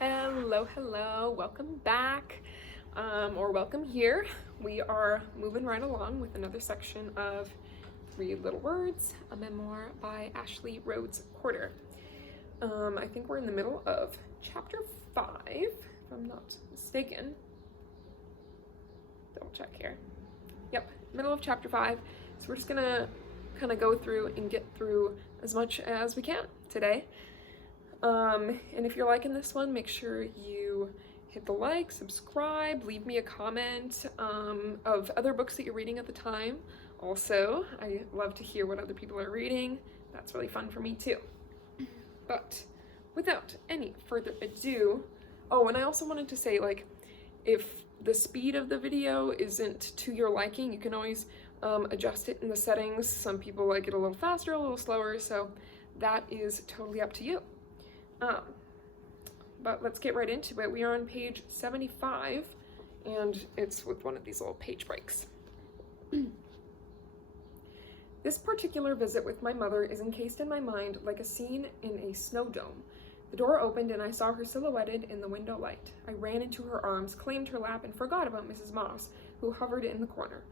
Hello, welcome back, or welcome here. We are moving right along with another section of Three Little Words, a memoir by Ashley Rhodes Porter. I think we're in the middle of chapter 5, if I'm not mistaken. Double check here. Yep, middle of chapter 5. So we're just gonna kind of go through and get through as much as we can today. And if you're liking this one, make sure you hit the like, subscribe, leave me a comment of other books that you're reading at the time. Also, I love to hear what other people are reading. That's really fun for me too. But without any further ado, oh, and I also wanted to say, like, if the speed of the video isn't to your liking, you can always adjust it in the settings. Some people like it a little faster, a little slower, so that is totally up to you. But let's get right into it. We are on page 75, and it's with one of these little page breaks. This particular visit with my mother is encased in my mind like a scene in a snow dome. The door opened and I saw her silhouetted in the window light. I ran into her arms, claimed her lap, and forgot about Mrs. Moss, who hovered in the corner.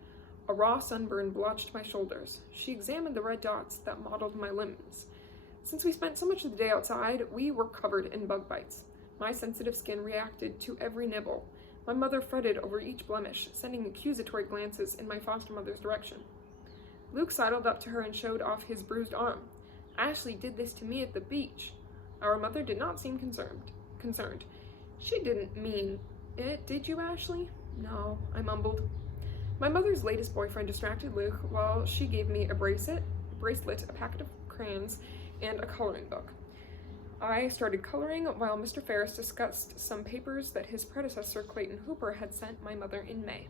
A raw sunburn blotched my shoulders. She examined the red dots that mottled my limbs. Since we spent so much of the day outside, we were covered in bug bites. My sensitive skin reacted to every nibble. My mother fretted over each blemish, sending accusatory glances in my foster mother's direction. Luke sidled up to her and showed off his bruised arm. Ashley did this to me at the beach. Our mother did not seem concerned. She didn't mean it, did you, Ashley? No, I mumbled. My mother's latest boyfriend distracted Luke while she gave me a bracelet, a packet of crayons, and a coloring book. I started coloring while Mr. Ferris discussed some papers that his predecessor, Clayton Hooper, had sent my mother in May.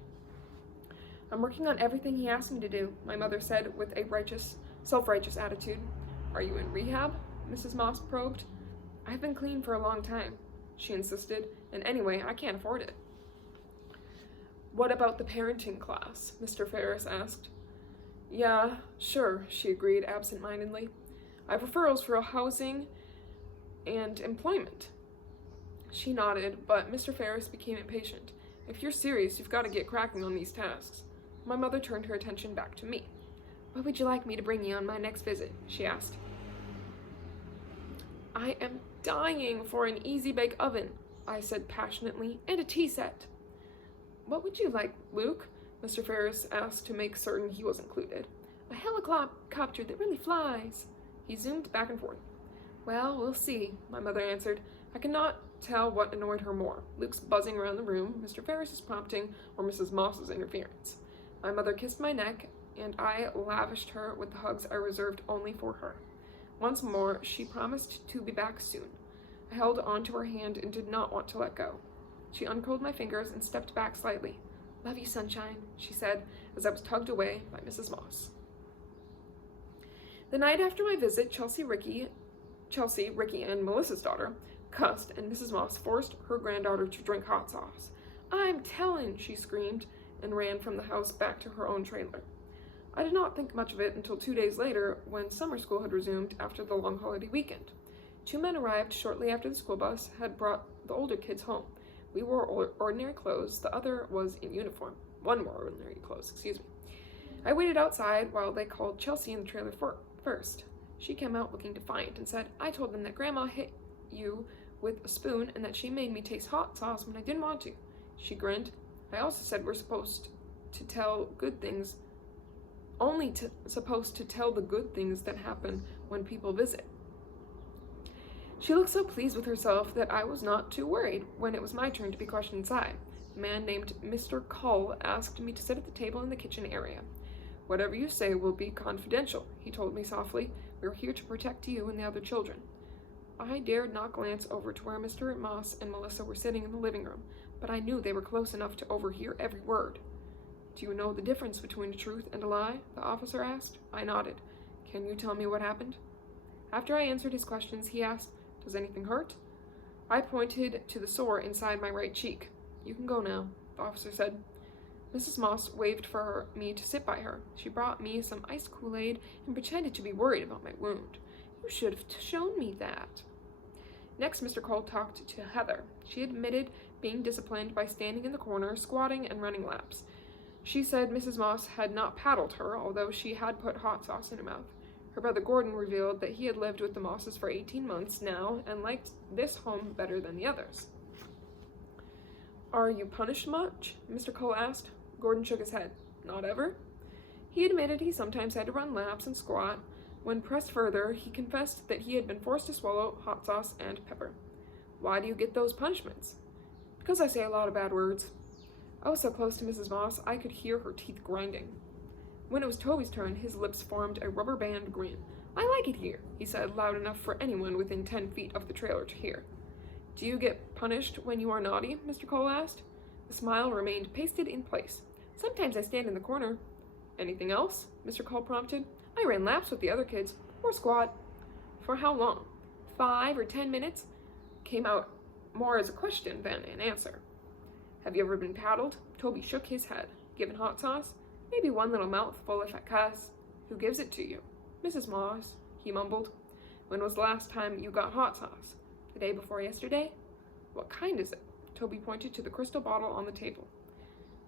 I'm working on everything he asked me to do, my mother said with a self-righteous attitude. Are you in rehab? Mrs. Moss probed. I've been clean for a long time, she insisted, and anyway, I can't afford it. What about the parenting class? Mr. Ferris asked. Yeah, sure, she agreed absent-mindedly. I have referrals for housing and employment. She nodded, but Mr. Ferris became impatient. If you're serious, you've got to get cracking on these tasks. My mother turned her attention back to me. What would you like me to bring you on my next visit? She asked. I am dying for an easy-bake oven, I said passionately, and a tea set. What would you like, Luke? Mr. Ferris asked to make certain he was included. A helicopter that really flies. He zoomed back and forth. Well, we'll see, my mother answered. I could not tell what annoyed her more, Luke's buzzing around the room, Mr. Ferris's prompting, or Mrs. Moss's interference. My mother kissed my neck, and I lavished her with the hugs I reserved only for her. Once more, she promised to be back soon. I held onto her hand and did not want to let go. She uncurled my fingers and stepped back slightly. Love you, sunshine, she said, as I was tugged away by Mrs. Moss. The night after my visit, Chelsea, Ricky, and Melissa's daughter, cussed, and Mrs. Moss forced her granddaughter to drink hot sauce. I'm tellin', she screamed, and ran from the house back to her own trailer. I did not think much of it until 2 days later, when summer school had resumed after the long holiday weekend. 2 men arrived shortly after the school bus had brought the older kids home. We wore ordinary clothes, the other was in uniform. One wore ordinary clothes, excuse me. I waited outside while they called Chelsea in the trailer first. She came out looking defiant and said, I told them that Grandma hit you with a spoon and that she made me taste hot sauce when I didn't want to. She grinned. I also said we're supposed to tell good things, supposed to tell the good things that happen when people visit. She looked so pleased with herself that I was not too worried when it was my turn to be questioned inside. A man named Mr. Cull asked me to sit at the table in the kitchen area. Whatever you say will be confidential, he told me softly. We're here to protect you and the other children. I dared not glance over to where Mr. Moss and Melissa were sitting in the living room, but I knew they were close enough to overhear every word. Do you know the difference between a truth and a lie? The officer asked. I nodded. Can you tell me what happened? After I answered his questions, he asked, Does anything hurt? I pointed to the sore inside my right cheek. You can go now, the officer said. Mrs. Moss waved for me to sit by her. She brought me some iced Kool-Aid and pretended to be worried about my wound. You should have shown me that. Next, Mr. Cole talked to Heather. She admitted being disciplined by standing in the corner, squatting, and running laps. She said Mrs. Moss had not paddled her, although she had put hot sauce in her mouth. Her brother Gordon revealed that he had lived with the Mosses for 18 months now and liked this home better than the others. "Are you punished much?" Mr. Cole asked. Gordon shook his head. "Not ever." He admitted he sometimes had to run laps and squat. When pressed further, he confessed that he had been forced to swallow hot sauce and pepper. "Why do you get those punishments?" "Because I say a lot of bad words." I was so close to Mrs. Moss, I could hear her teeth grinding. When it was Toby's turn, his lips formed a rubber band grin. "I like it here," he said, loud enough for anyone within 10 feet of the trailer to hear. "Do you get punished when you are naughty?" Mr. Cole asked. The smile remained pasted in place. "Sometimes I stand in the corner." "Anything else?" Mr. Cole prompted. "I ran laps with the other kids, or squat." "For how long?" 5 or 10 minutes? Came out more as a question than an answer. "Have you ever been paddled?" Toby shook his head. "Given hot sauce?" "Maybe one little mouthful if I cuss." "Who gives it to you?" "Mrs. Moss," he mumbled. "When was the last time you got hot sauce?" "The day before yesterday." "What kind is it?" Toby pointed to the crystal bottle on the table.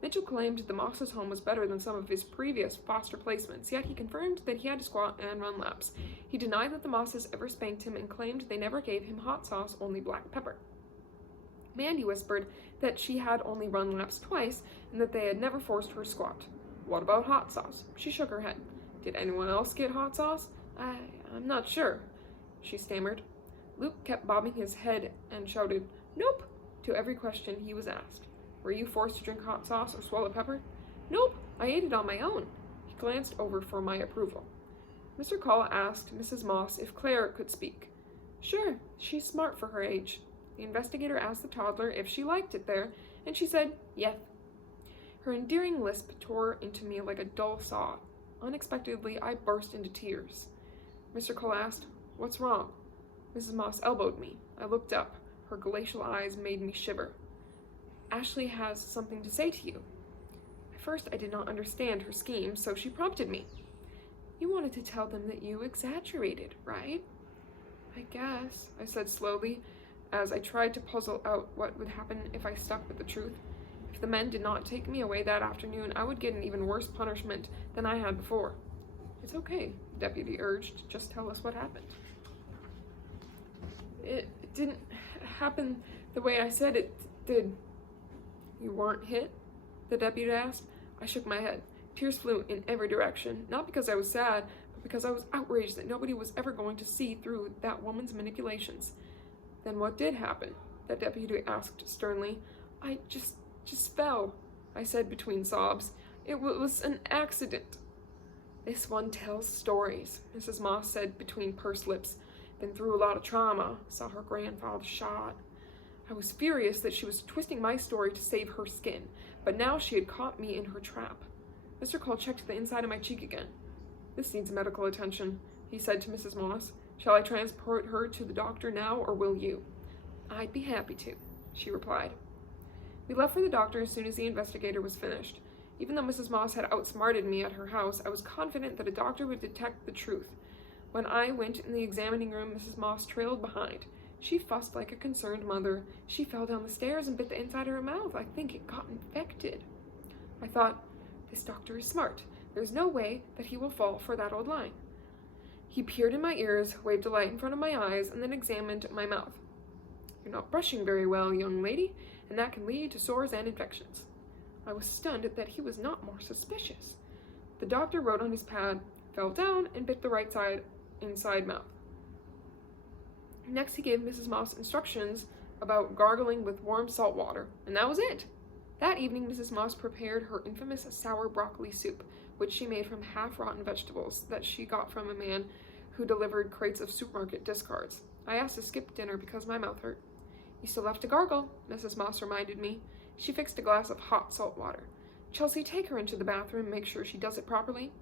Mitchell claimed the Moss's home was better than some of his previous foster placements, yet he confirmed that he had to squat and run laps. He denied that the Mosses ever spanked him and claimed they never gave him hot sauce, only black pepper. Mandy whispered that she had only run laps twice and that they had never forced her to squat. "What about hot sauce?" She shook her head. "Did anyone else get hot sauce?" I'm not sure," she stammered. Luke kept bobbing his head and shouted, "Nope," to every question he was asked. "Were you forced to drink hot sauce or swallow pepper?" "Nope, I ate it on my own." He glanced over for my approval. Mr. Cole asked Mrs. Moss if Claire could speak. "Sure, she's smart for her age." The investigator asked the toddler if she liked it there, and she said, "Yeth." Her endearing lisp tore into me like a dull saw. Unexpectedly, I burst into tears. Mr. Cole asked, "What's wrong?" Mrs. Moss elbowed me. I looked up. Her glacial eyes made me shiver. "Ashley has something to say to you." At first, I did not understand her scheme, so she prompted me. "You wanted to tell them that you exaggerated, right?" "I guess," I said slowly, as I tried to puzzle out what would happen if I stuck with the truth. If the men did not take me away that afternoon, I would get an even worse punishment than I had before. "It's okay," the deputy urged. "Just tell us what happened." It didn't happen the way I said it did." "You weren't hit?" the deputy asked. I shook my head. Tears flew in every direction, not because I was sad, but because I was outraged that nobody was ever going to see through that woman's manipulations. "Then what did happen?" the deputy asked sternly. I just fell," I said between sobs. "It was an accident." "This one tells stories," Mrs. Moss said between pursed lips. "Been through a lot of trauma, saw her grandfather shot." I was furious that she was twisting my story to save her skin, but now she had caught me in her trap. Mr. Cole checked the inside of my cheek again. "This needs medical attention," he said to Mrs. Moss. "Shall I transport her to the doctor now, or will you?" "I'd be happy to," she replied. We left for the doctor as soon as the investigator was finished. Even though Mrs. Moss had outsmarted me at her house, I was confident that a doctor would detect the truth. When I went in the examining room, Mrs. Moss trailed behind. She fussed like a concerned mother. She fell down the stairs and bit the inside of her mouth. I think it got infected. I thought, this doctor is smart. There's no way that he will fall for that old line. He peered in my ears, waved a light in front of my eyes, and then examined my mouth. "You're not brushing very well, young lady, and that can lead to sores and infections." I was stunned that he was not more suspicious. The doctor wrote on his pad, fell down, and bit the right side inside mouth. Next, he gave Mrs. Moss instructions about gargling with warm salt water, and that was it. That evening, Mrs. Moss prepared her infamous sour broccoli soup, which she made from half-rotten vegetables that she got from a man who delivered crates of supermarket discards. I asked to skip dinner because my mouth hurt. "You still have to gargle," Mrs. Moss reminded me. She fixed a glass of hot salt water. "Chelsea, take her into the bathroom and make sure she does it properly."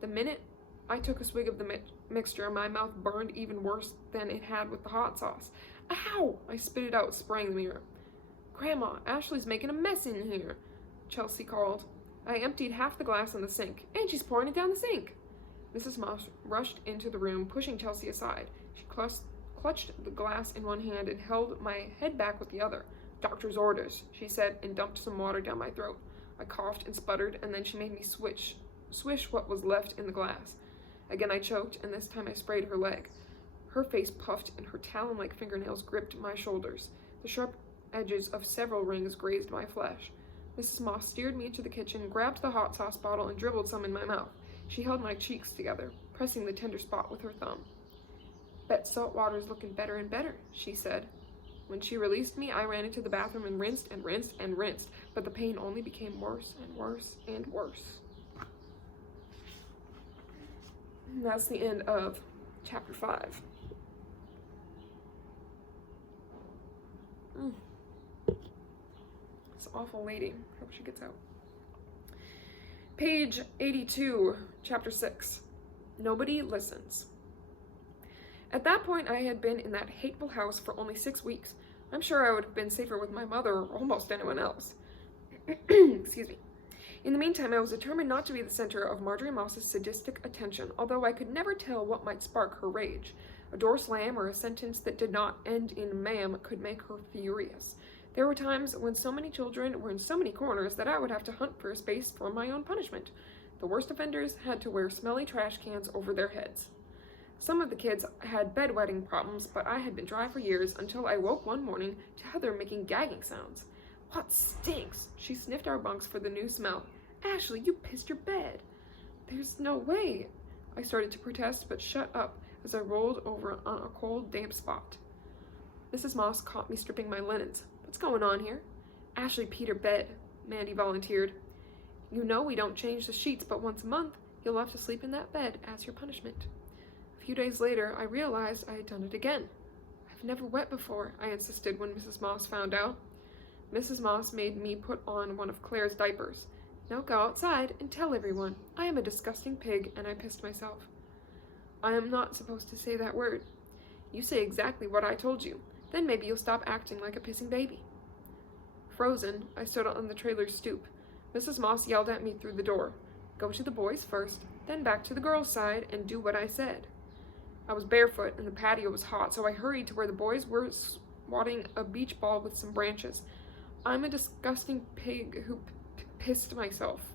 The minute I took a swig of the mixture, my mouth burned even worse than it had with the hot sauce. "Ow!" I spit it out, spraying the mirror. "Grandma, Ashley's making a mess in here," Chelsea called. I emptied half the glass in the sink, and she's pouring it down the sink. Mrs. Moss rushed into the room, pushing Chelsea aside. She clutched the glass in one hand and held my head back with the other. "Doctor's orders," she said, and dumped some water down my throat. I coughed and sputtered, and then she made me swish what was left in the glass. Again I choked, and this time I sprayed her leg. Her face puffed, and her talon-like fingernails gripped my shoulders. The sharp edges of several rings grazed my flesh. Mrs. Moss steered me into the kitchen, grabbed the hot sauce bottle, and dribbled some in my mouth. She held my cheeks together, pressing the tender spot with her thumb. "Bet salt water's looking better and better," she said. When she released me, I ran into the bathroom and rinsed and rinsed and rinsed, but the pain only became worse and worse and worse. And that's the end of chapter 5. This awful lady. Hope she gets out. Page 82, chapter 6. Nobody listens. At that point, I had been in that hateful house for only 6 weeks. I'm sure I would have been safer with my mother or almost anyone else. Excuse me. In the meantime, I was determined not to be the center of Marjorie Moss's sadistic attention, although I could never tell what might spark her rage. A door slam or a sentence that did not end in ma'am could make her furious. There were times when so many children were in so many corners that I would have to hunt for a space for my own punishment. The worst offenders had to wear smelly trash cans over their heads. Some of the kids had bedwetting problems, but I had been dry for years until I woke one morning to Heather making gagging sounds. "What stinks?" She sniffed our bunks for the new smell. "Ashley, you pissed your bed." "There's no way." I started to protest, but shut up as I rolled over on a cold, damp spot. Mrs. Moss caught me stripping my linens. "What's going on here?" "Ashley peed her bed," Mandy volunteered. "You know we don't change the sheets but once a month. You'll have to sleep in that bed as your punishment." A few days later, I realized I had done it again. "I've never wet before," I insisted when Mrs. Moss found out. Mrs. Moss made me put on one of Claire's diapers. "Now go outside and tell everyone. I am a disgusting pig and I pissed myself." "I am not supposed to say that word." "You say exactly what I told you. Then maybe you'll stop acting like a pissing baby." Frozen, I stood on the trailer's stoop. Mrs. Moss yelled at me through the door. "Go to the boys first, then back to the girls' side and do what I said." I was barefoot and the patio was hot, so I hurried to where the boys were swatting a beach ball with some branches. "I'm a disgusting pig who pissed myself."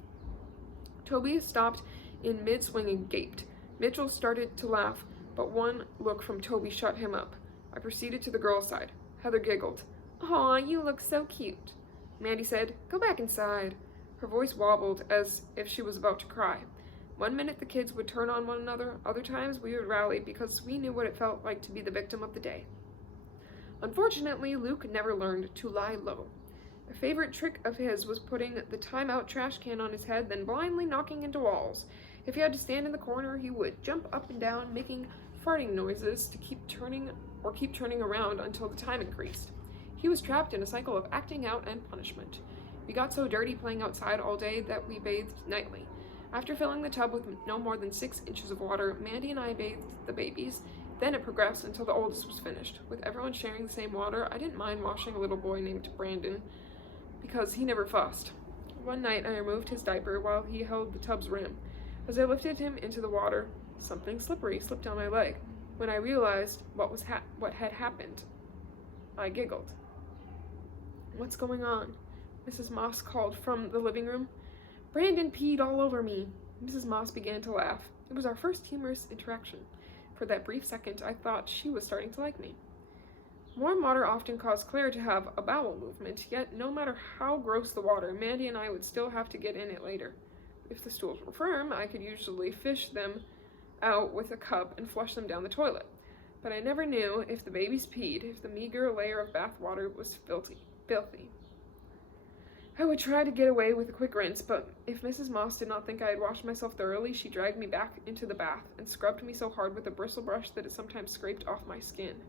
Toby stopped in mid-swing and gaped. Mitchell started to laugh, but one look from Toby shut him up. I proceeded to the girls' side. Heather giggled. "Aw, you look so cute." Mandy said, "Go back inside." Her voice wobbled as if she was about to cry. One minute the kids would turn on one another, other times we would rally because we knew what it felt like to be the victim of the day. Unfortunately, Luke never learned to lie low. A favorite trick of his was putting the timeout trash can on his head, then blindly knocking into walls. If he had to stand in the corner, he would jump up and down, making farting noises to keep turning around until the time increased. He was trapped in a cycle of acting out and punishment. We got so dirty playing outside all day that we bathed nightly. After filling the tub with no more than 6 inches of water, Mandy and I bathed the babies. Then it progressed until the oldest was finished. With everyone sharing the same water, I didn't mind washing a little boy named Brandon, because he never fussed. One night I removed his diaper while he held the tub's rim. As I lifted him into the water, something slippery slipped down my leg. When I realized what had happened, I giggled. "What's going on?" Mrs. Moss called from the living room. "Brandon peed all over me." Mrs. Moss began to laugh. It was our first humorous interaction. For that brief second, I thought she was starting to like me. Warm water often caused Claire to have a bowel movement, yet no matter how gross the water, Mandy and I would still have to get in it later. If the stools were firm, I could usually fish them out with a cup and flush them down the toilet. But I never knew if the babies peed, if the meager layer of bath water was filthy. I would try to get away with a quick rinse, but if Mrs. Moss did not think I had washed myself thoroughly, she dragged me back into the bath and scrubbed me so hard with a bristle brush that it sometimes scraped off my skin.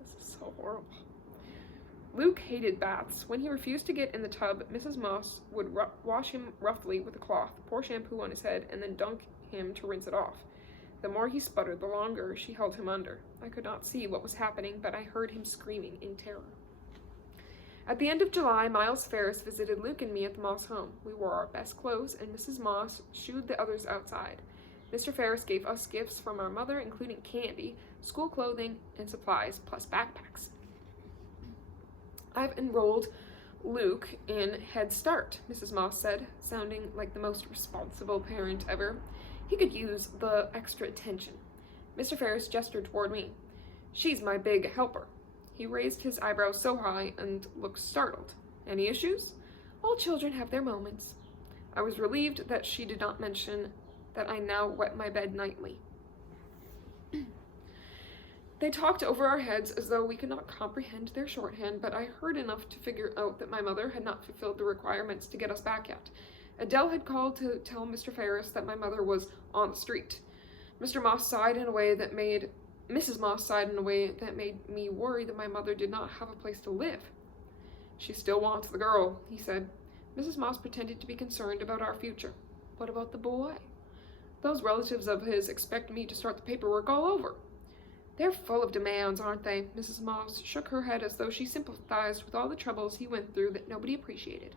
This is so horrible. Luke hated baths. When he refused to get in the tub, Mrs. Moss would wash him roughly with a cloth, pour shampoo on his head, and then dunk him to rinse it off. The more he sputtered, the longer she held him under. I could not see what was happening, but I heard him screaming in terror. At the end of July, Miles Ferris visited Luke and me at the Moss home. We wore our best clothes, and Mrs. Moss shooed the others outside. Mr. Ferris gave us gifts from our mother, including candy, school clothing, and supplies, plus backpacks. I've enrolled Luke in Head Start, Mrs. Moss said, sounding like the most responsible parent ever. He could use the extra attention. Mr. Ferris gestured toward me. She's my big helper. He raised his eyebrows so high and looked startled. Any issues? All children have their moments. I was relieved that she did not mention that I now wet my bed nightly. They talked over our heads as though we could not comprehend their shorthand, but I heard enough to figure out that my mother had not fulfilled the requirements to get us back yet. Adele had called to tell Mr. Ferris that my mother was on the street. Mrs. Moss sighed in a way that made me worry that my mother did not have a place to live. She still wants the girl, he said. Mrs. Moss pretended to be concerned about our future. What about the boy? Those relatives of his expect me to start the paperwork all over. They're full of demands, aren't they? Mrs. Moss shook her head as though she sympathized with all the troubles he went through that nobody appreciated.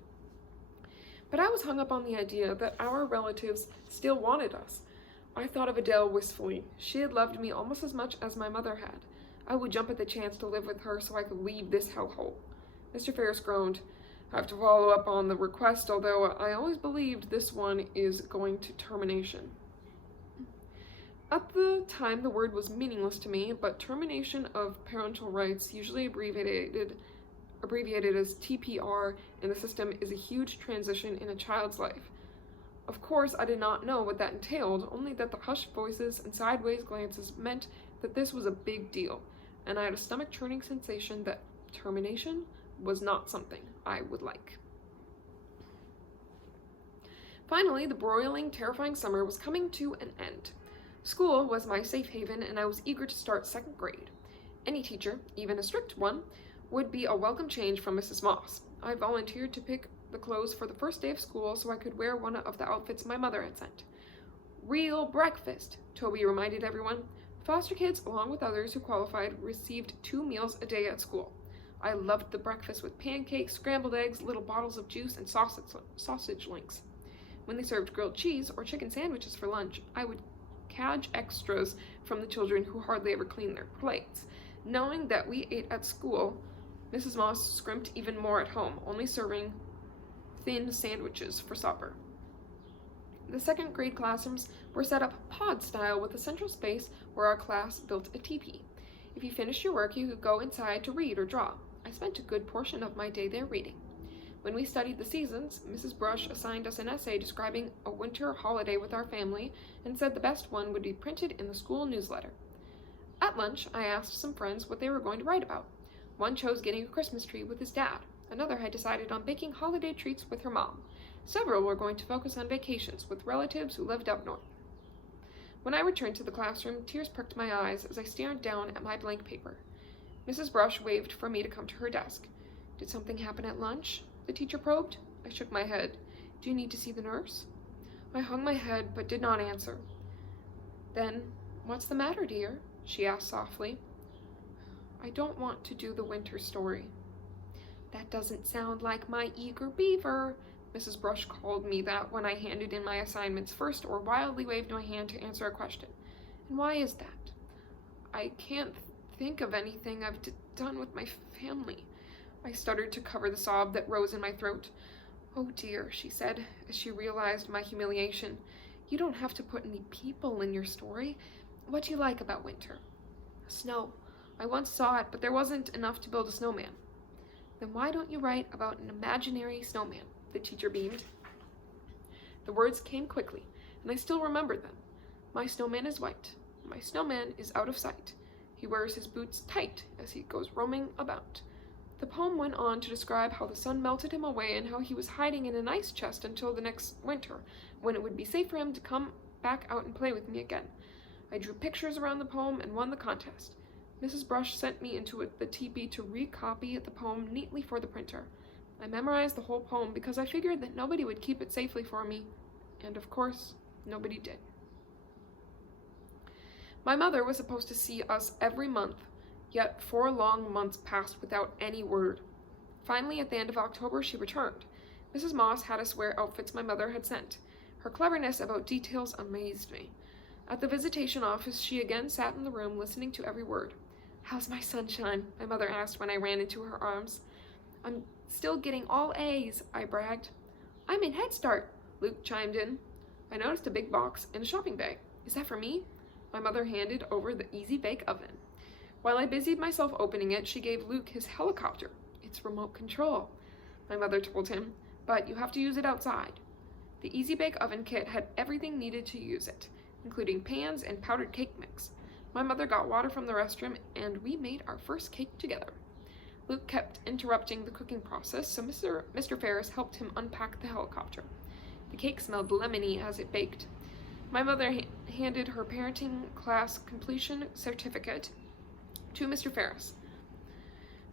But I was hung up on the idea that our relatives still wanted us. I thought of Adele wistfully. She had loved me almost as much as my mother had. I would jump at the chance to live with her so I could leave this hellhole. Mr. Ferris groaned. I have to follow up on the request, although I always believed this one is going to termination. At the time, the word was meaningless to me, but termination of parental rights, usually abbreviated as TPR in the system, is a huge transition in a child's life. Of course, I did not know what that entailed, only that the hushed voices and sideways glances meant that this was a big deal, and I had a stomach-churning sensation that termination was not something I would like. Finally, the broiling, terrifying summer was coming to an end. School was my safe haven, and I was eager to start second grade. Any teacher, even a strict one, would be a welcome change from Mrs. Moss. I volunteered to pick the clothes for the first day of school so I could wear one of the outfits my mother had sent. Real breakfast, Toby reminded everyone. Foster kids, along with others who qualified, received 2 meals a day at school. I loved the breakfast with pancakes, scrambled eggs, little bottles of juice, and sausage links. When they served grilled cheese or chicken sandwiches for lunch, I would cadge extras from the children who hardly ever cleaned their plates. Knowing that we ate at school, Mrs. Moss scrimped even more at home, only serving thin sandwiches for supper. The second grade classrooms were set up pod style with a central space where our class built a teepee. If you finished your work, you could go inside to read or draw. I spent a good portion of my day there reading. When we studied the seasons, Mrs. Brush assigned us an essay describing a winter holiday with our family and said the best one would be printed in the school newsletter. At lunch, I asked some friends what they were going to write about. One chose getting a Christmas tree with his dad. Another had decided on baking holiday treats with her mom. Several were going to focus on vacations with relatives who lived up north. When I returned to the classroom, tears pricked my eyes as I stared down at my blank paper. Mrs. Brush waved for me to come to her desk. Did something happen at lunch? The teacher probed. I shook my head. Do you need to see the nurse? I hung my head but did not answer. Then, what's the matter, dear? She asked softly. I don't want to do the winter story. That doesn't sound like my eager beaver. Mrs. Brush called me that when I handed in my assignments first or wildly waved my hand to answer a question. And why is that? I can't think of anything I've done with my family. I stuttered to cover the sob that rose in my throat. Oh dear, she said, as she realized my humiliation. You don't have to put any people in your story. What do you like about winter? Snow. I once saw it, but there wasn't enough to build a snowman. Then why don't you write about an imaginary snowman? The teacher beamed. The words came quickly, and I still remembered them. My snowman is white. My snowman is out of sight. He wears his boots tight as he goes roaming about. The poem went on to describe how the sun melted him away and how he was hiding in an ice chest until the next winter, when it would be safe for him to come back out and play with me again. I drew pictures around the poem and won the contest. Mrs. Brush sent me into the teepee to recopy the poem neatly for the printer. I memorized the whole poem because I figured that nobody would keep it safely for me, and of course, nobody did. My mother was supposed to see us every month, yet 4 long months passed without any word. Finally, at the end of October, she returned. Mrs. Moss had us wear outfits my mother had sent. Her cleverness about details amazed me. At the visitation office, she again sat in the room, listening to every word. "How's my sunshine?" my mother asked when I ran into her arms. "I'm still getting all A's," I bragged. "I'm in Head Start," Luke chimed in. I noticed a big box and a shopping bag. "Is that for me?" My mother handed over the Easy Bake Oven. While I busied myself opening it, she gave Luke his helicopter. "It's remote control," my mother told him, "but you have to use it outside." The Easy Bake Oven kit had everything needed to use it, including pans and powdered cake mix. My mother got water from the restroom, and we made our first cake together. Luke kept interrupting the cooking process, so Mr. Ferris helped him unpack the helicopter. The cake smelled lemony as it baked. My mother handed her parenting class completion certificate to Mr. Ferris.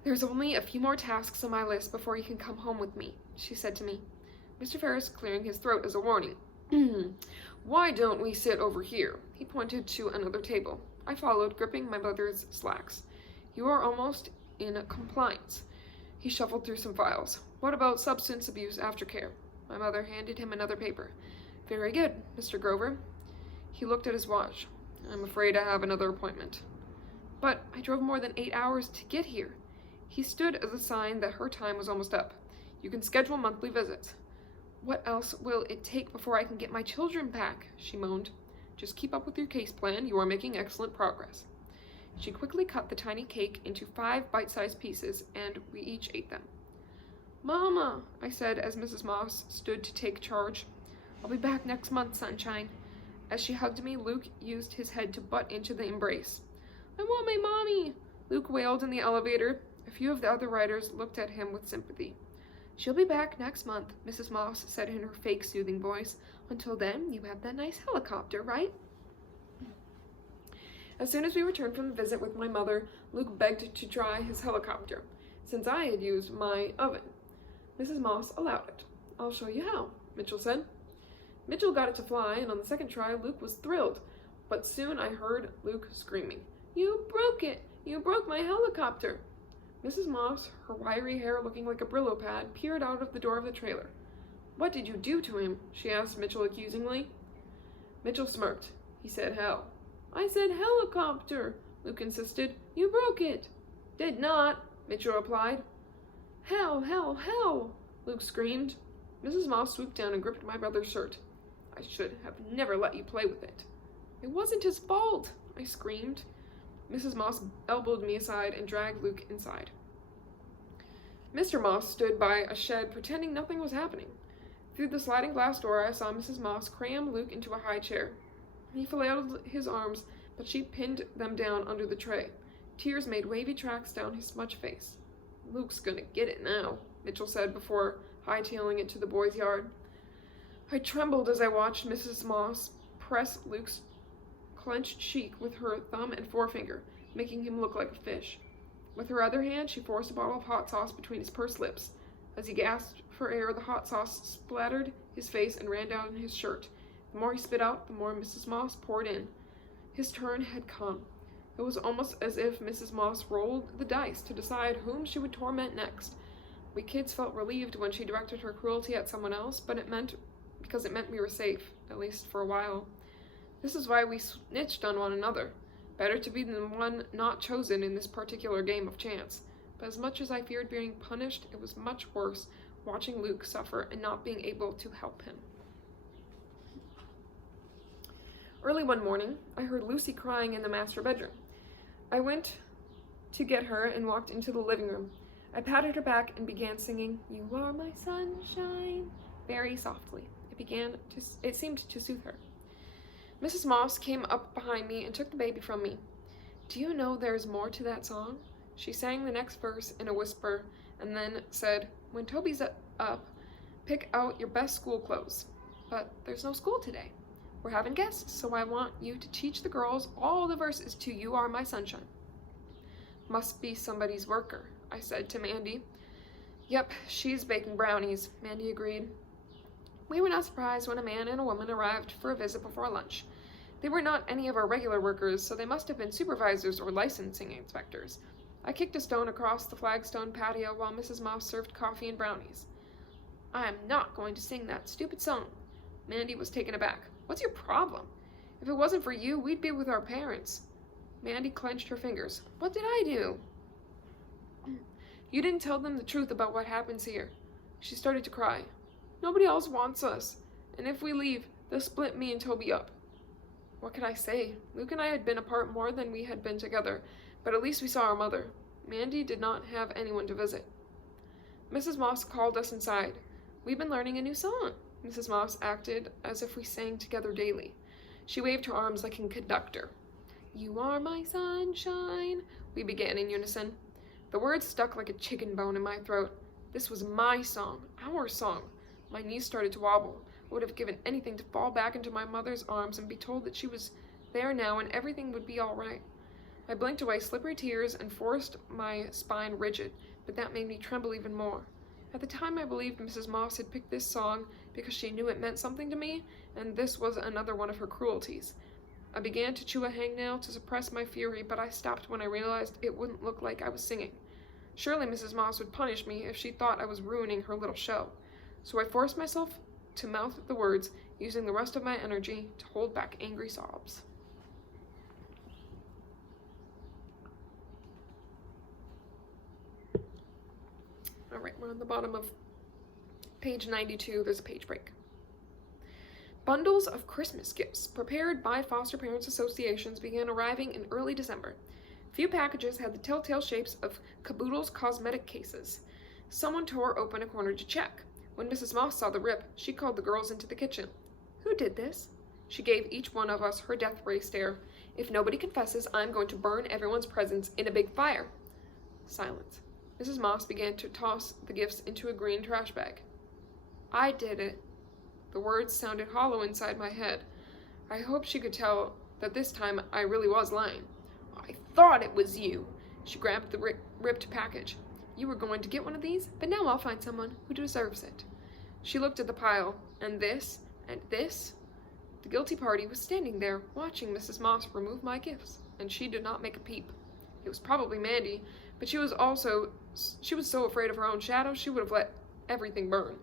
"There's only a few more tasks on my list before you can come home with me," she said to me. Mr. Ferris clearing his throat as a warning. "Why don't we sit over here?" He pointed to another table. I followed, gripping my mother's slacks. "You are almost in compliance." He shuffled through some files. "What about substance abuse aftercare?" My mother handed him another paper. "Very good, Mr. Grover." He looked at his watch. "I'm afraid I have another appointment." "But I drove more than 8 hours to get here." He stood as a sign that her time was almost up. "You can schedule monthly visits." "What else will it take before I can get my children back?" she moaned. "Just keep up with your case plan. You are making excellent progress." She quickly cut the tiny cake into 5 bite-sized pieces, and we each ate them. "Mama," I said as Mrs. Moss stood to take charge. "I'll be back next month, sunshine." As she hugged me, Luke used his head to butt into the embrace. "I want my mommy," Luke wailed in the elevator. A few of the other riders looked at him with sympathy. "She'll be back next month," Mrs. Moss said in her fake soothing voice. "Until then, you have that nice helicopter, right?" As soon as we returned from the visit with my mother, Luke begged to try his helicopter, since I had used my oven. Mrs. Moss allowed it. "I'll show you how," Mitchell said. Mitchell got it to fly, and on the second try, Luke was thrilled. But soon I heard Luke screaming, "You broke it! You broke my helicopter!" Mrs. Moss, her wiry hair looking like a Brillo pad, peered out of the door of the trailer. "What did you do to him?" she asked Mitchell accusingly. Mitchell smirked. He said hell. "I said helicopter," Luke insisted. "You broke it." "Did not," Mitchell replied. "Hell, hell, hell," Luke screamed. Mrs. Moss swooped down and gripped my brother's shirt. "I should have never let you play with it." "It wasn't his fault," I screamed. Mrs. Moss elbowed me aside and dragged Luke inside. Mr. Moss stood by a shed pretending nothing was happening. Through the sliding glass door, I saw Mrs. Moss cram Luke into a high chair. He flailed his arms, but she pinned them down under the tray. Tears made wavy tracks down his smudged face. "Luke's gonna get it now," Mitchell said before hightailing it to the boys' yard. I trembled as I watched Mrs. Moss press Luke's clenched cheek with her thumb and forefinger, making him look like a fish. With her other hand, she forced a bottle of hot sauce between his pursed lips. As he gasped for air, the hot sauce splattered his face and ran down his shirt. The more he spit out, the more Mrs. Moss poured in. His turn had come. It was almost as if Mrs. Moss rolled the dice to decide whom she would torment next. We kids felt relieved when she directed her cruelty at someone else, but it meant we were safe, at least for a while. This is why we snitched on one another. Better to be the one not chosen in this particular game of chance. But as much as I feared being punished, it was much worse watching Luke suffer and not being able to help him. Early one morning, I heard Lucy crying in the master bedroom. I went to get her and walked into the living room. I patted her back and began singing, "You are my sunshine," very softly. It seemed to soothe her. Mrs. Moss came up behind me and took the baby from me. "Do you know there's more to that song?" She sang the next verse in a whisper and then said, "When Toby's up, pick out your best school clothes." But there's no school today. We're having guests, so I want you to teach the girls all the verses to "You Are My Sunshine." "Must be somebody's worker," I said to Mandy. "Yep, she's baking brownies," Mandy agreed. We were not surprised when a man and a woman arrived for a visit before lunch. They were not any of our regular workers, so they must have been supervisors or licensing inspectors. I kicked a stone across the flagstone patio while Mrs. Moss served coffee and brownies. "I am not going to sing that stupid song." Mandy was taken aback. "What's your problem?" If it wasn't for you, we'd be with our parents. Mandy clenched her fingers. What did I do? You didn't tell them the truth about what happens here. She started to cry. Nobody else wants us, and if we leave, they'll split me and Toby up. What could I say? Luke and I had been apart more than we had been together, but at least we saw our mother. Mandy did not have anyone to visit. Mrs. Moss called us inside. We've been learning a new song. Mrs. Moss acted as if we sang together daily. She waved her arms like a conductor. You are my sunshine, we began in unison. The words stuck like a chicken bone in my throat. This was my song, our song. My knees started to wobble. I would have given anything to fall back into my mother's arms and be told that she was there now and everything would be all right. I blinked away slippery tears and forced my spine rigid, but that made me tremble even more. At the time, I believed Mrs. Moss had picked this song because she knew it meant something to me, and this was another one of her cruelties. I began to chew a hangnail to suppress my fury, but I stopped when I realized it wouldn't look like I was singing. Surely Mrs. Moss would punish me if she thought I was ruining her little show. So I forced myself to mouth the words, using the rest of my energy to hold back angry sobs. All right, we're on the bottom of page 92. There's a page break. Bundles of Christmas gifts prepared by foster parents associations began arriving in early December. Few packages had the telltale shapes of Caboodle's cosmetic cases. Someone tore open a corner to check. When Mrs. Moss saw the rip, she called the girls into the kitchen. Who did this? She gave each one of us her death ray stare. If nobody confesses, I'm going to burn everyone's presents in a big fire. Silence. Mrs. Moss began to toss the gifts into a green trash bag. I did it. The words sounded hollow inside my head. I hoped she could tell that this time I really was lying. I thought it was you. She grabbed the ripped package. You were going to get one of these, but now I'll find someone who deserves it. She looked at the pile, and this, and this. The guilty party was standing there, watching Mrs. Moss remove my gifts, and she did not make a peep. It was probably Mandy, but she was so afraid of her own shadow, she would have let everything burn.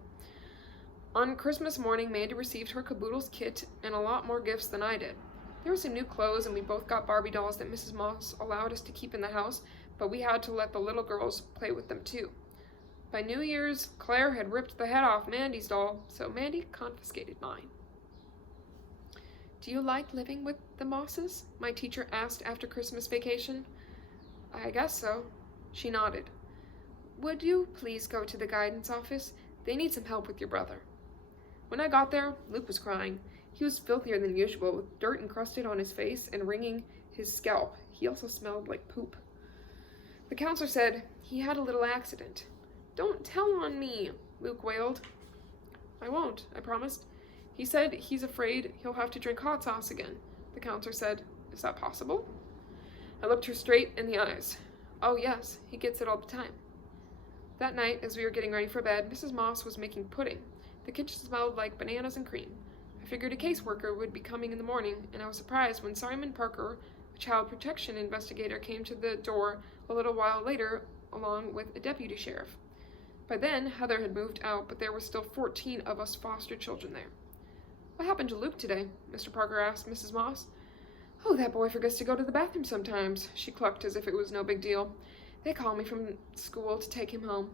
On Christmas morning, Mandy received her Caboodle's kit and a lot more gifts than I did. There were some new clothes, and we both got Barbie dolls that Mrs. Moss allowed us to keep in the house, but we had to let the little girls play with them too. By New Year's, Claire had ripped the head off Mandy's doll, so Mandy confiscated mine. Do you like living with the Mosses? My teacher asked after Christmas vacation. I guess so. She nodded. Would you please go to the guidance office? They need some help with your brother. When I got there, Luke was crying. He was filthier than usual, with dirt encrusted on his face and wringing his scalp. He also smelled like poop. The counselor said he had a little accident. Don't tell on me, Luke wailed. I won't, I promised. He said he's afraid he'll have to drink hot sauce again. The counselor said, Is that possible? I looked her straight in the eyes. Oh yes, he gets it all the time. That night, as we were getting ready for bed, Mrs. Moss was making pudding. The kitchen smelled like bananas and cream. I figured a caseworker would be coming in the morning, and I was surprised when Simon Parker, a child protection investigator, came to the door a little while later, along with a deputy sheriff. By then, Heather had moved out, but there were still 14 of us foster children there. What happened to Luke today? Mr. Parker asked Mrs. Moss. Oh, that boy forgets to go to the bathroom sometimes, she clucked as if it was no big deal. They call me from school to take him home.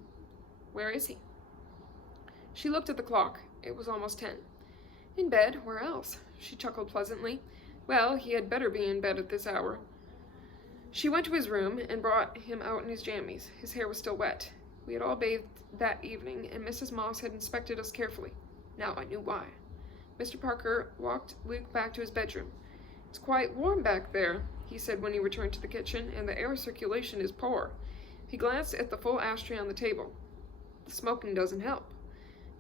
Where is he? She looked at the clock. It was almost 10. In bed, where else? She chuckled pleasantly. Well, he had better be in bed at this hour. She went to his room and brought him out in his jammies. His hair was still wet. We had all bathed that evening, and Mrs. Moss had inspected us carefully. Now I knew why. Mr. Parker walked Luke back to his bedroom. It's quite warm back there, he said when he returned to the kitchen, and the air circulation is poor. He glanced at the full ashtray on the table. The smoking doesn't help.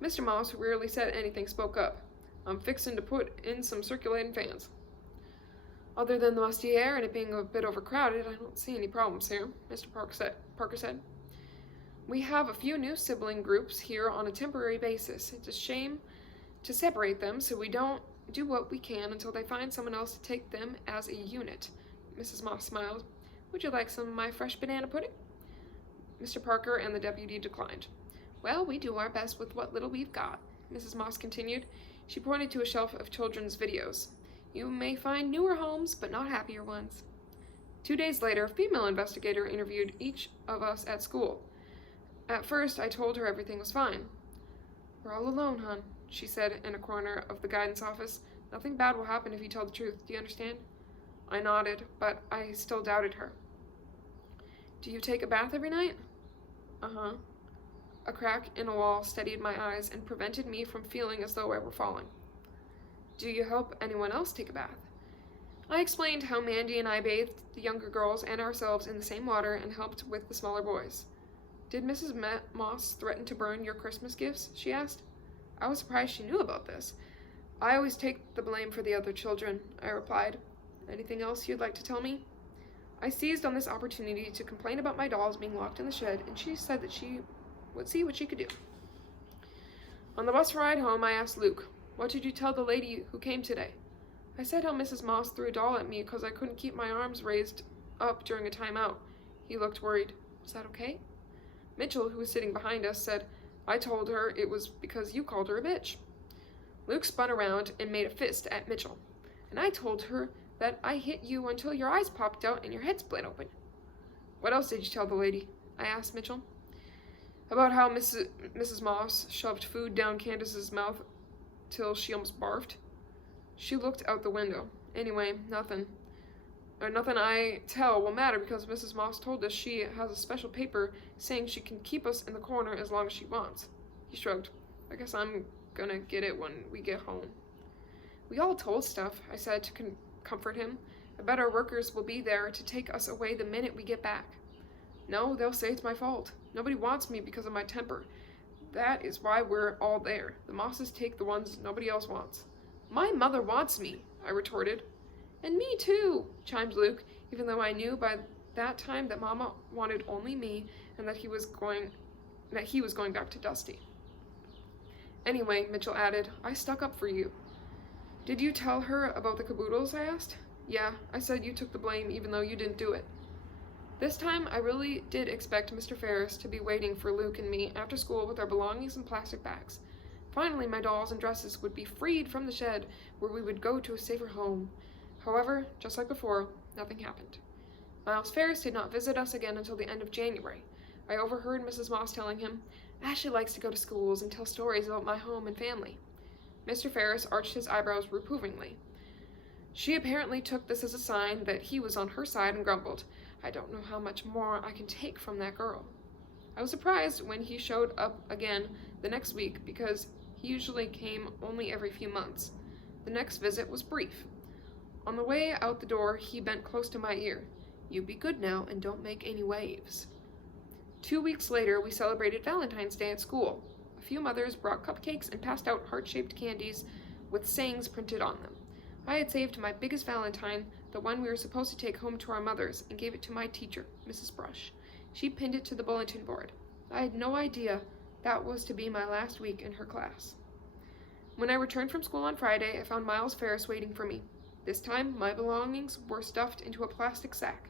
Mr. Moss, who rarely said anything, spoke up. I'm fixing to put in some circulating fans. Other than the musty air and it being a bit overcrowded, I don't see any problems here, Mr. Parker said. We have a few new sibling groups here on a temporary basis. It's a shame to separate them, so we don't do what we can until they find someone else to take them as a unit. Mrs. Moss smiled. Would you like some of my fresh banana pudding? Mr. Parker and the deputy declined. Well, we do our best with what little we've got, Mrs. Moss continued. She pointed to a shelf of children's videos. You may find newer homes, but not happier ones. 2 days later, a female investigator interviewed each of us at school. At first, I told her everything was fine. We're all alone, hon, she said in a corner of the guidance office. Nothing bad will happen if you tell the truth. Do you understand? I nodded, but I still doubted her. Do you take a bath every night? Uh-huh. A crack in a wall steadied my eyes and prevented me from feeling as though I were falling. Do you help anyone else take a bath? I explained how Mandy and I bathed the younger girls and ourselves in the same water and helped with the smaller boys. Did Mrs. Moss threaten to burn your Christmas gifts? She asked. I was surprised she knew about this. I always take the blame for the other children, I replied. Anything else you'd like to tell me? I seized on this opportunity to complain about my dolls being locked in the shed, and she said that she would see what she could do. On the bus ride home, I asked Luke, what did you tell the lady who came today? I said how Mrs. Moss threw a doll at me because I couldn't keep my arms raised up during a timeout. He looked worried. Is that okay? Mitchell, who was sitting behind us, said, I told her it was because you called her a bitch. Luke spun around and made a fist at Mitchell, and I told her that I hit you until your eyes popped out and your head split open. What else did you tell the lady? I asked Mitchell. About how Mrs. Moss shoved food down Candace's mouth till she almost barfed. She looked out the window. Anyway, nothing I tell will matter because Mrs. Moss told us she has a special paper saying she can keep us in the corner as long as she wants. He shrugged. I guess I'm gonna get it when we get home. We all told stuff, I said to comfort him. I bet our workers will be there to take us away the minute we get back. No, they'll say it's my fault. Nobody wants me because of my temper. That is why we're all there. The Mosses take the ones nobody else wants. My mother wants me, I retorted. And me too, chimed Luke, even though I knew by that time that Mama wanted only me and that he was going back to Dusty. Anyway, Mitchell added, I stuck up for you. Did you tell her about the caboodles, I asked? Yeah, I said you took the blame even though you didn't do it. This time, I really did expect Mr. Ferris to be waiting for Luke and me after school with our belongings in plastic bags. Finally, my dolls and dresses would be freed from the shed where we would go to a safer home. However, just like before, nothing happened. Miles Ferris did not visit us again until the end of January. I overheard Mrs. Moss telling him, Ashley likes to go to schools and tell stories about my home and family. Mr. Ferris arched his eyebrows reprovingly. She apparently took this as a sign that he was on her side and grumbled, I don't know how much more I can take from that girl. I was surprised when he showed up again the next week because he usually came only every few months. The next visit was brief. On the way out the door, he bent close to my ear. You be good now and don't make any waves. 2 weeks later, we celebrated Valentine's Day at school. A few mothers brought cupcakes and passed out heart-shaped candies with sayings printed on them. I had saved my biggest Valentine, the one we were supposed to take home to our mothers, and gave it to my teacher, Mrs. Brush. She pinned it to the bulletin board. I had no idea that was to be my last week in her class. When I returned from school on Friday, I found Miles Ferris waiting for me. This time, my belongings were stuffed into a plastic sack.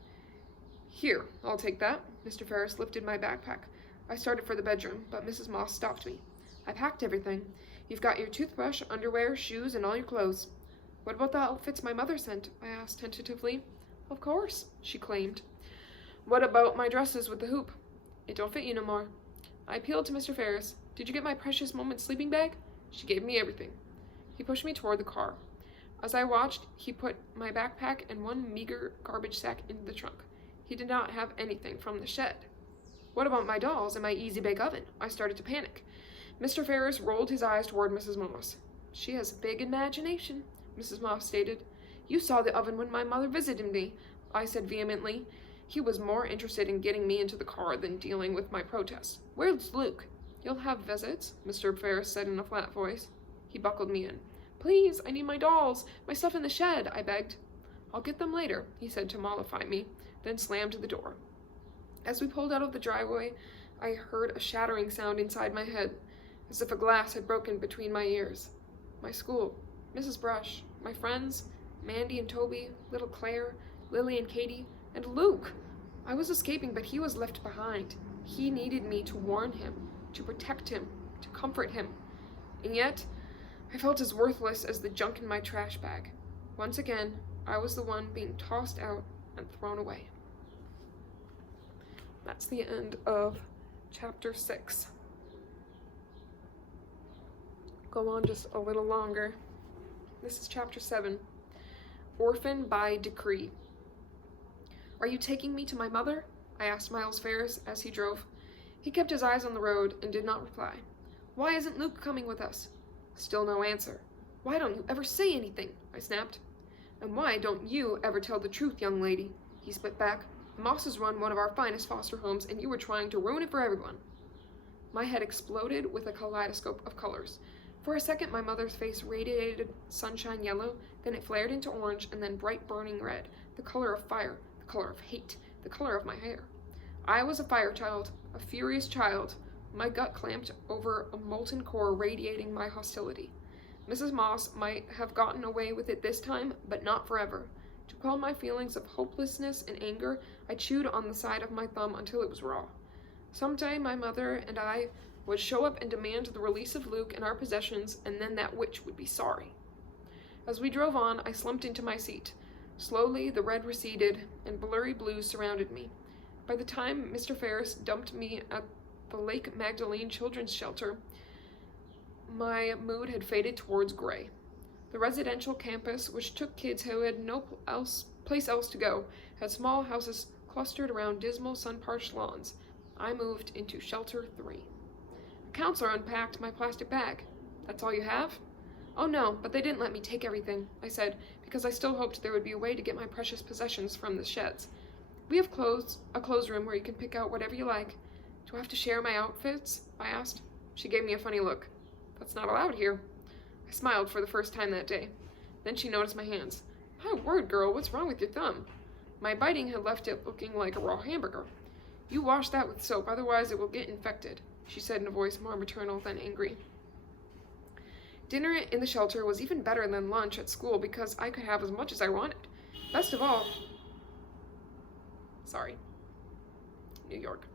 Here, I'll take that. Mr. Ferris lifted my backpack. I started for the bedroom, but Mrs. Moss stopped me. I packed everything. You've got your toothbrush, underwear, shoes, and all your clothes. What about the outfits my mother sent? I asked tentatively. Of course, she claimed. What about my dresses with the hoop? It don't fit you no more. I appealed to Mr. Ferris. Did you get my precious moment sleeping bag? She gave me everything. He pushed me toward the car. As I watched, he put my backpack and one meager garbage sack into the trunk. He did not have anything from the shed. What about my dolls and my easy-bake oven? I started to panic. Mr. Ferris rolled his eyes toward Mrs. Moss. She has a big imagination, Mrs. Moss stated. You saw the oven when my mother visited me, I said vehemently. He was more interested in getting me into the car than dealing with my protests. Where's Luke? You'll have visits, Mr. Ferris said in a flat voice. He buckled me in. Please, I need my dolls, my stuff in the shed, I begged. I'll get them later, he said to mollify me, then slammed the door. As we pulled out of the driveway, I heard a shattering sound inside my head, as if a glass had broken between my ears. My school, Mrs. Brush, my friends, Mandy and Toby, little Claire, Lily and Katie, and Luke. I was escaping, but he was left behind. He needed me to warn him, to protect him, to comfort him. And yet, I felt as worthless as the junk in my trash bag. Once again, I was the one being tossed out and thrown away. That's the end of chapter 6. Go on just a little longer. This is chapter 7. Orphan by Decree. Are you taking me to my mother? I asked Miles Ferris as he drove. He kept his eyes on the road and did not reply. Why isn't Luke coming with us? Still no answer. Why don't you ever say anything? I snapped. And why don't you ever tell the truth, young lady? He spit back. The Mosses run one of our finest foster homes, and you were trying to ruin it for everyone. My head exploded with a kaleidoscope of colors. For a second, my mother's face radiated sunshine yellow, then it flared into orange, and then bright burning red, the color of fire, the color of hate, the color of my hair. I was a fire child, a furious child, my gut clamped over a molten core radiating my hostility. Mrs. Moss might have gotten away with it this time, but not forever. To quell my feelings of hopelessness and anger, I chewed on the side of my thumb until it was raw. Someday my mother and I would show up and demand the release of Luke and our possessions, and then that witch would be sorry. As we drove on, I slumped into my seat. Slowly, the red receded, and blurry blue surrounded me. By the time Mr. Ferris dumped me at the Lake Magdalene Children's Shelter, my mood had faded towards gray. The residential campus, which took kids who had no place else to go, had small houses clustered around dismal, sun-parched lawns. I moved into Shelter 3. A counselor unpacked my plastic bag. That's all you have? Oh no, but they didn't let me take everything, I said, because I still hoped there would be a way to get my precious possessions from the sheds. We have a clothes room where you can pick out whatever you like. Do I have to share my outfits? I asked. She gave me a funny look. That's not allowed here. I smiled for the first time that day. Then she noticed my hands. My word, girl, what's wrong with your thumb? My biting had left it looking like a raw hamburger. You wash that with soap, otherwise it will get infected, she said in a voice more maternal than angry. Dinner in the shelter was even better than lunch at school because I could have as much as I wanted. Best of all, New York.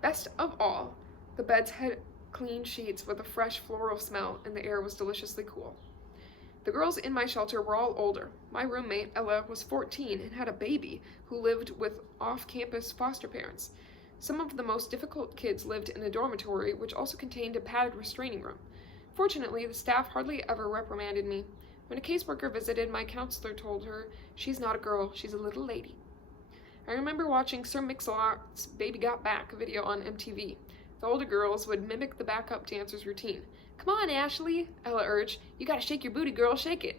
Best of all, the beds had clean sheets with a fresh floral smell, and the air was deliciously cool. The girls in my shelter were all older. My roommate, Ella, was 14 and had a baby who lived with off-campus foster parents. Some of the most difficult kids lived in a dormitory, which also contained a padded restraining room. Fortunately, the staff hardly ever reprimanded me. When a caseworker visited, my counselor told her, "She's not a girl, she's a little lady." I remember watching Sir Mix-a-Lot's Baby Got Back video on MTV. The older girls would mimic the backup dancer's routine. "Come on, Ashley," Ella urged. "You gotta shake your booty, girl, shake it."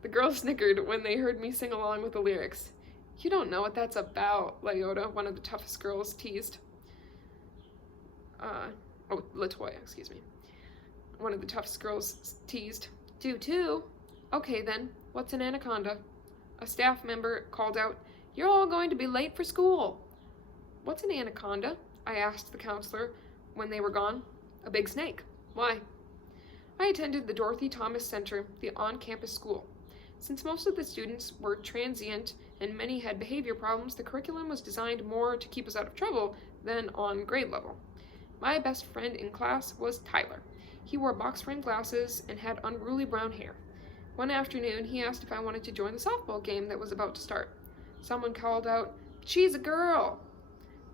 The girls snickered when they heard me sing along with the lyrics. "You don't know what that's about," Leota, one of the toughest girls, teased. Latoya, excuse me. One of the toughest girls teased. "Do too." "Okay then, what's an anaconda?" A staff member called out, "You're all going to be late for school." "What's an anaconda?" I asked the counselor when they were gone. "A big snake. Why?" I attended the Dorothy Thomas Center, the on-campus school. Since most of the students were transient and many had behavior problems, the curriculum was designed more to keep us out of trouble than on grade level. My best friend in class was Tyler. He wore box-frame glasses and had unruly brown hair. One afternoon, he asked if I wanted to join the softball game that was about to start. Someone called out, "She's a girl!"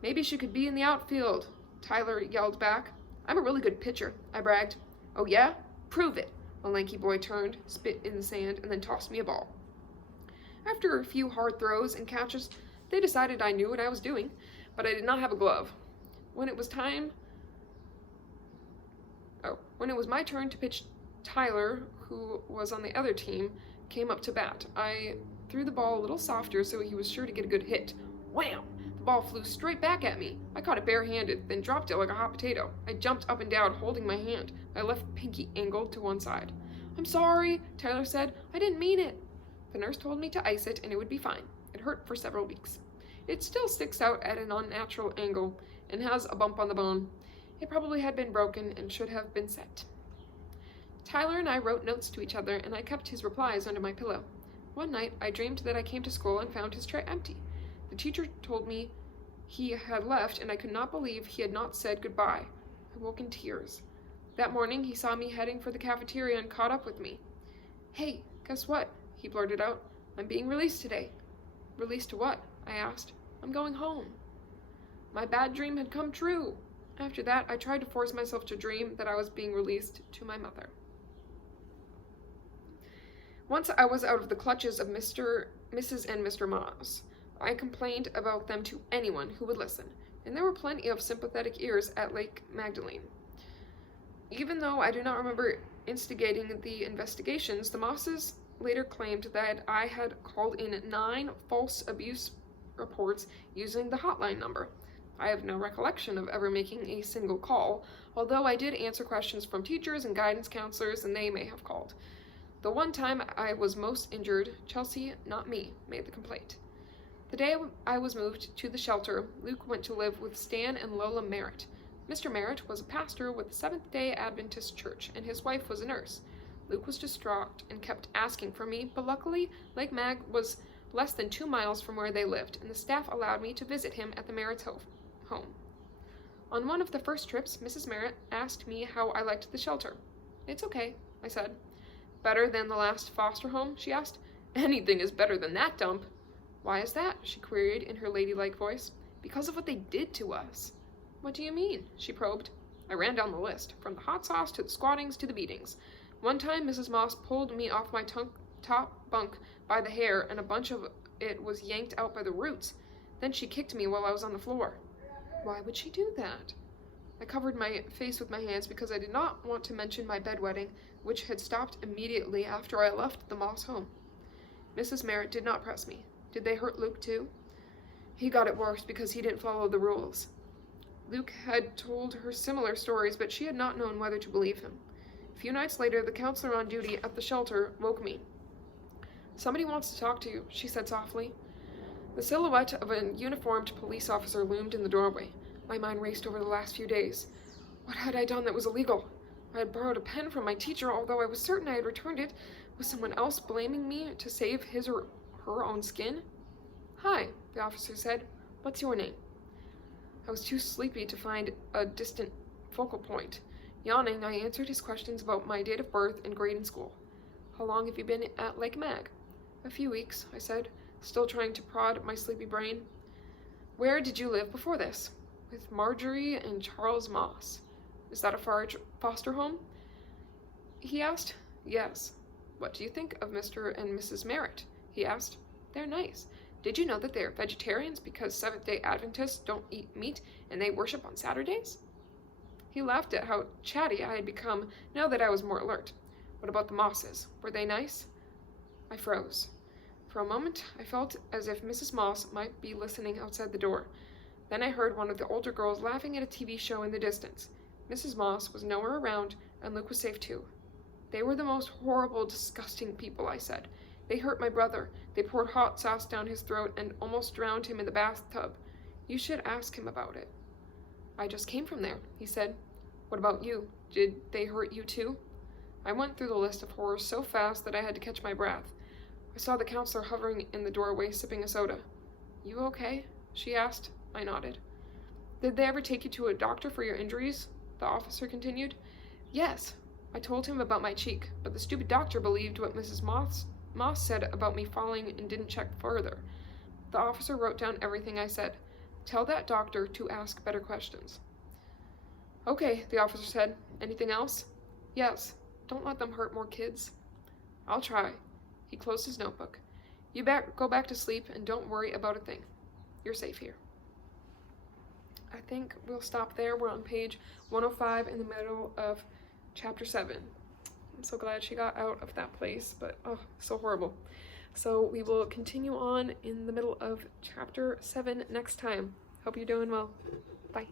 "Maybe she could be in the outfield," Tyler yelled back. "I'm a really good pitcher," I bragged. "Oh yeah? Prove it." A lanky boy turned, spit in the sand, and then tossed me a ball. After a few hard throws and catches, they decided I knew what I was doing, but I did not have a glove. When it was my turn to pitch, Tyler, who was on the other team, came up to bat. I threw the ball a little softer so he was sure to get a good hit. Wham! The ball flew straight back at me. I caught it barehanded, then dropped it like a hot potato. I jumped up and down, holding my hand. My left pinky angled to one side. "I'm sorry," Tyler said. "I didn't mean it." The nurse told me to ice it and it would be fine. It hurt for several weeks. It still sticks out at an unnatural angle and has a bump on the bone. It probably had been broken and should have been set. Tyler and I wrote notes to each other, and I kept his replies under my pillow. One night, I dreamed that I came to school and found his tray empty. The teacher told me he had left, and I could not believe he had not said goodbye. I woke in tears. That morning, he saw me heading for the cafeteria and caught up with me. "Hey, Guess what? He blurted out. I'm being released today. Released to what? I asked. I'm going home. My bad dream had come true. After that, I tried to force myself to dream that I was being released to my mother. Once I was out of the clutches of Mrs. and Mr. Moss, I complained about them to anyone who would listen, and there were plenty of sympathetic ears at Lake Magdalene. Even though I do not remember instigating the investigations, the Mosses later claimed that I had called in 9 false abuse reports using the hotline number. I have no recollection of ever making a single call, although I did answer questions from teachers and guidance counselors, and they may have called. The one time I was most injured, Chelsea, not me, made the complaint. The day I was moved to the shelter, Luke went to live with Stan and Lola Merritt. Mr. Merritt was a pastor with the Seventh-day Adventist Church, and his wife was a nurse. Luke was distraught and kept asking for me, but luckily, Lake Mag was less than 2 miles from where they lived, and the staff allowed me to visit him at the Merritt's home. On one of the first trips, Mrs. Merritt asked me how I liked the shelter. It's okay, I said. Better than the last foster home? She asked. Anything is better than that dump. Why is that? She queried in her ladylike voice. Because of what they did to us. What do you mean? She probed. I ran down the list, from the hot sauce to the squattings to the beatings. One time, Mrs. Moss pulled me off my top bunk by the hair, and a bunch of it was yanked out by the roots. Then she kicked me while I was on the floor. Why would she do that? I covered my face with my hands because I did not want to mention my bedwetting, which had stopped immediately after I left the Moss home. Mrs. Merritt did not press me. Did they hurt Luke too? He got it worse because he didn't follow the rules. Luke had told her similar stories, but she had not known whether to believe him. A few nights later, the counselor on duty at the shelter woke me. Somebody wants to talk to you, she said softly. The silhouette of a uniformed police officer loomed in the doorway. My mind raced over the last few days. What had I done that was illegal? I had borrowed a pen from my teacher, although I was certain I had returned it. Was someone else blaming me to save his or her own skin? Hi, the officer said. What's your name? I was too sleepy to find a distant focal point. Yawning, I answered his questions about my date of birth and grade in school. How long have you been at Lake Mag? A few weeks, I said, still trying to prod my sleepy brain. Where did you live before this? With Marjorie and Charles Moss. Is that a foster home? He asked. Yes. What do you think of Mr. and Mrs. Merritt? He asked. They're nice. Did you know that they're vegetarians because Seventh-day Adventists don't eat meat and they worship on Saturdays? He laughed at how chatty I had become now that I was more alert. What about the Mosses? Were they nice? I froze. For a moment, I felt as if Mrs. Moss might be listening outside the door. Then I heard one of the older girls laughing at a TV show in the distance. Mrs. Moss was nowhere around, and Luke was safe too. They were the most horrible, disgusting people, I said. They hurt my brother. They poured hot sauce down his throat and almost drowned him in the bathtub. You should ask him about it. I just came from there, he said. What about you? Did they hurt you too? I went through the list of horrors so fast that I had to catch my breath. I saw the counselor hovering in the doorway, sipping a soda. You okay? She asked. I nodded. Did they ever take you to a doctor for your injuries? The officer continued. Yes. I told him about my cheek, but the stupid doctor believed what Mrs. Moss said about me falling and didn't check further. The officer wrote down everything I said. Tell that doctor to ask better questions. Okay, the officer said. Anything else? Yes. Don't let them hurt more kids. I'll try. He closed his notebook. You go back to sleep and don't worry about a thing. You're safe here. I think we'll stop there. We're on page 105 in the middle of chapter 7. I'm so glad she got out of that place, but oh, so horrible. So we will continue on in the middle of chapter 7 next time. Hope you're doing well. Bye.